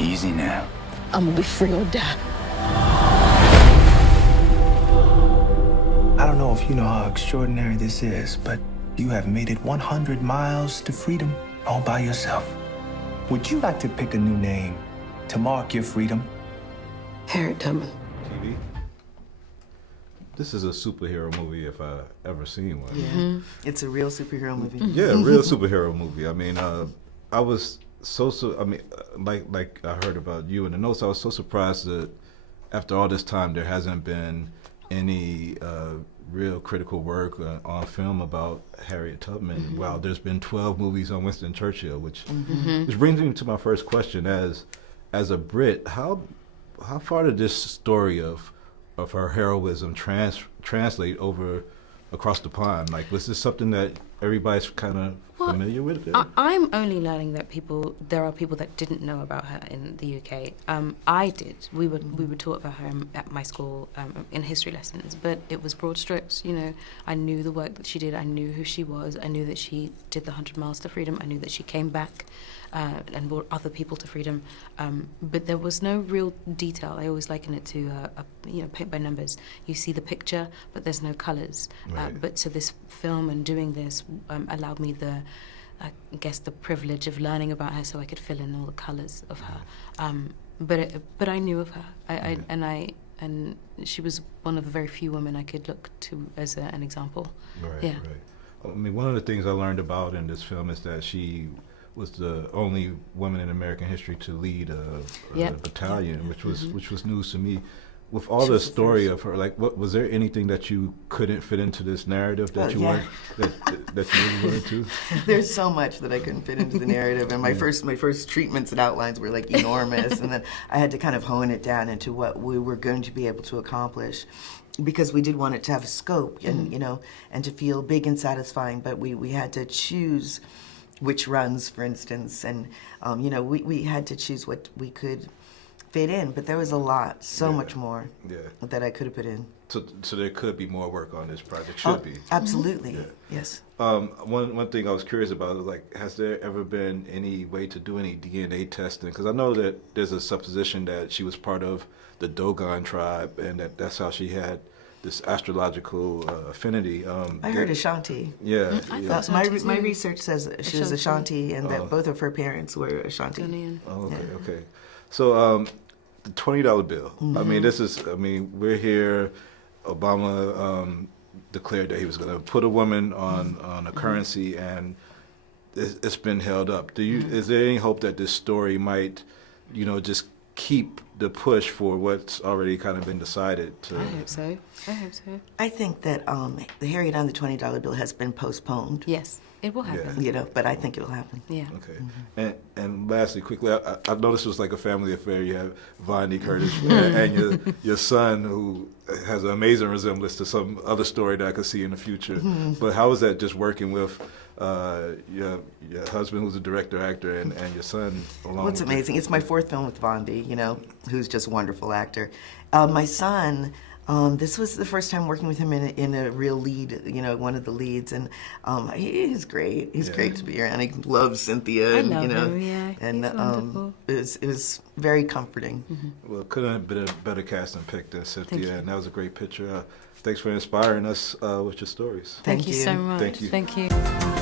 Easy now. I'm gonna be free or die. I don't know if you know how extraordinary this is, but you have made it 100 miles to freedom all by yourself. Would you like to pick a new name to mark your freedom? Harriet Tubman. TV. This is a superhero movie if I ever seen one. Yeah, it's a real superhero movie. Yeah, real superhero movie. I mean, I was I mean, like I heard about you in the notes, I was so surprised that after all this time there hasn't been any real critical work on film about Harriet Tubman. Wow, there's been 12 movies on Winston Churchill, which brings me to my first question. As a Brit, how far did this story of her heroism translate over across the pond? Like, was this something that everybody's kind of familiar with? I'm only learning that there are people that didn't know about her in the UK. I did. We were taught about her at my school in history lessons, but it was broad strokes. You know, I knew the work that she did. I knew who she was. I knew that she did the 100 miles to freedom. I knew that she came back and brought other people to freedom. But there was no real detail. I always liken it to paint by numbers. You see the picture, but there's no colours. Right. But so this film and doing this allowed me I guess the privilege of learning about her, so I could fill in all the colours of her. But I knew of her, and she was one of the very few women I could look to as an example. Right, yeah. right. I mean, one of the things I learned about in this film is that she was the only woman in American history to lead a battalion, which was news to me. With all the story of her, like, was there anything that you couldn't fit into this narrative that you weren't that you really wanted to? There's so much that I couldn't fit into the narrative, and my first treatments and outlines were like enormous, and then I had to kind of hone it down into what we were going to be able to accomplish, because we did want it to have a scope and and to feel big and satisfying, but we had to choose which runs, for instance, and we had to choose what we could fit in, but there was a lot, so much more that I could have put in. So there could be more work on this project, should be. Absolutely, yes. One thing I was curious about is, like, has there ever been any way to do any DNA testing? Because I know that there's a supposition that she was part of the Dogon tribe, and that's how she had this astrological affinity. I heard Ashanti. Yeah. My research says she was Ashanti, and that both of her parents were Ashanti. Oh, okay. So the $20 bill. I mean, we're here. Obama declared that he was going to put a woman on a currency, and it's been held up. Is there any hope that this story might, just keep the push for what's already kind of been decided? I hope so. I think that the Harriet on the $20 bill has been postponed. Yes, it will happen. But I think it will happen. Yeah. Okay. And lastly, quickly, I know this was like a family affair. You have Vonnie Curtis and your son, who has an amazing resemblance to some other story that I could see in the future. But how was that, just working with your husband, who's a director, actor, and your son along? What's amazing? It's my fourth film with Vonnie, who's just a wonderful actor. My son. This was the first time working with him in a real lead, one of the leads, and he's great. He's great to be around. He loves Cynthia, I love him, yeah. And he's wonderful. It was very comforting. Well, couldn't have been a better casting pick than Cynthia, and that was a great picture. Thanks for inspiring us with your stories. Thank you so much. Thank you. Thank you.